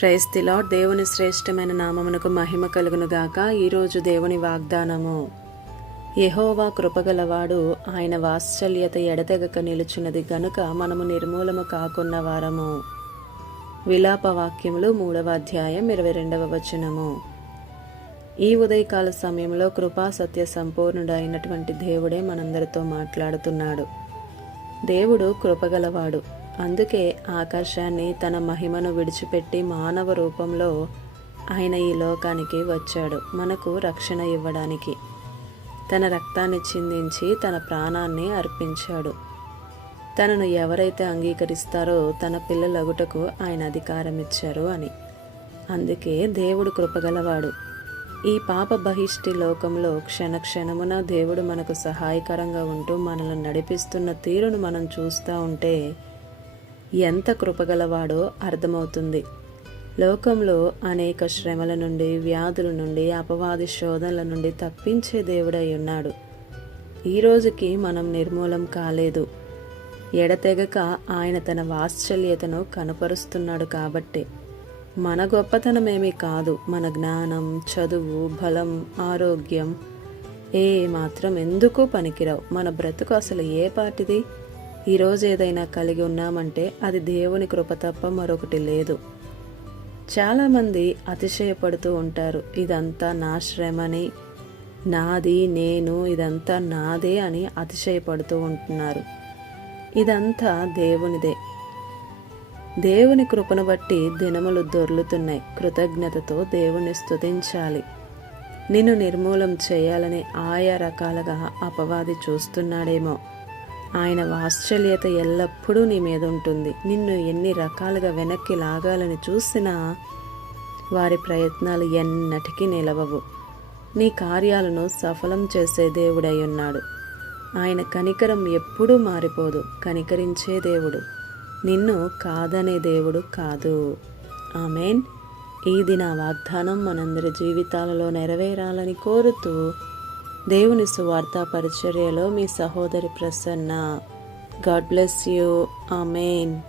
క్రైస్తిలో దేవుని శ్రేష్టమైన నామమునకు మహిమ కలుగును గాక ఈరోజు దేవుని వాగ్దానము యహోవా కృపగలవాడు ఆయన వాత్సల్యత ఎడతెగక నిలుచున్నది గనుక మనము నిర్మూలము కాకున్న వారము. విలాప వాక్యములు మూడవ అధ్యాయం ఇరవై రెండవ వచనము. ఈ ఉదయకాల సమయంలో కృపా సత్య సంపూర్ణుడైనటువంటి దేవుడే మనందరితో మాట్లాడుతున్నాడు. దేవుడు కృపగలవాడు. అందుకే ఆకాశాన్ని తన మహిమను విడిచిపెట్టి మానవ రూపంలో ఆయన ఈ లోకానికి వచ్చాడు మనకు రక్షణ ఇవ్వడానికి. తన రక్తాన్ని చిందించి తన ప్రాణాన్ని అర్పించాడు. తనను ఎవరైతే అంగీకరిస్తారో తన పిల్లలగుటకు ఆయన అధికారం ఇచ్చారు అని. అందుకే దేవుడు కృపగలవాడు. ఈ పాప బహిష్టి లోకంలో క్షణక్షణమున దేవుడు మనకు సహాయకరంగా ఉంటూ మనల్ని నడిపిస్తున్న తీరును మనం చూస్తూ ఉంటే ఎంత కృపగలవాడో అర్థమవుతుంది. లోకంలో అనేక శ్రమల నుండి వ్యాధుల నుండి అపవాది శోధనల నుండి తప్పించే దేవుడై ఉన్నాడు. ఈ రోజుకి మనం నిర్మూలం కాలేదు. ఎడతెగక ఆయన తన వాత్సల్యతను కనపరుస్తున్నాడు కాబట్టి. మన గొప్పతనమేమీ కాదు. మన జ్ఞానం చదువు బలం ఆరోగ్యం ఏ మాత్రం ఎందుకు పనికిరావు. మన బ్రతుకు అసలు ఏ పాటిది ఈరోజు ఏదైనా కలిగి ఉన్నామంటే అది దేవుని కృప తప్ప మరొకటి లేదు. చాలామంది అతిశయపడుతూ ఉంటారు ఇదంతా నా శ్రమని నాది నేను ఇదంతా నాదే అని అతిశయపడుతూ ఉంటున్నారు. ఇదంతా దేవునిదే. దేవుని కృపను బట్టి దినములు దొర్లుతున్నాయి. కృతజ్ఞతతో దేవుని స్తుతించాలి. నిన్ను నిర్మూలం చేయాలని ఆయా రకాలుగా అపవాది చూస్తున్నాడేమో. ఆయన వాత్సల్యత ఎల్లప్పుడూ నీ మీద ఉంటుంది నిన్ను ఎన్ని రకాలుగా వెనక్కి లాగాలని చూసినా వారి ప్రయత్నాలు ఎన్నటికీ నిలవవు. నీ కార్యాలను సఫలం చేసే దేవుడై ఉన్నాడు ఆయన కనికరం ఎప్పుడూ మారిపోదు. కనికరించే దేవుడు నిన్ను కాదనే దేవుడు కాదు. ఆమెన్. ఈ దిన వాగ్దానం మనందరి జీవితాలలో నెరవేరాలని కోరుతూ దేవుని సువార్త పరిచర్యలో మీ సహోదరి Prasanna. God bless you amen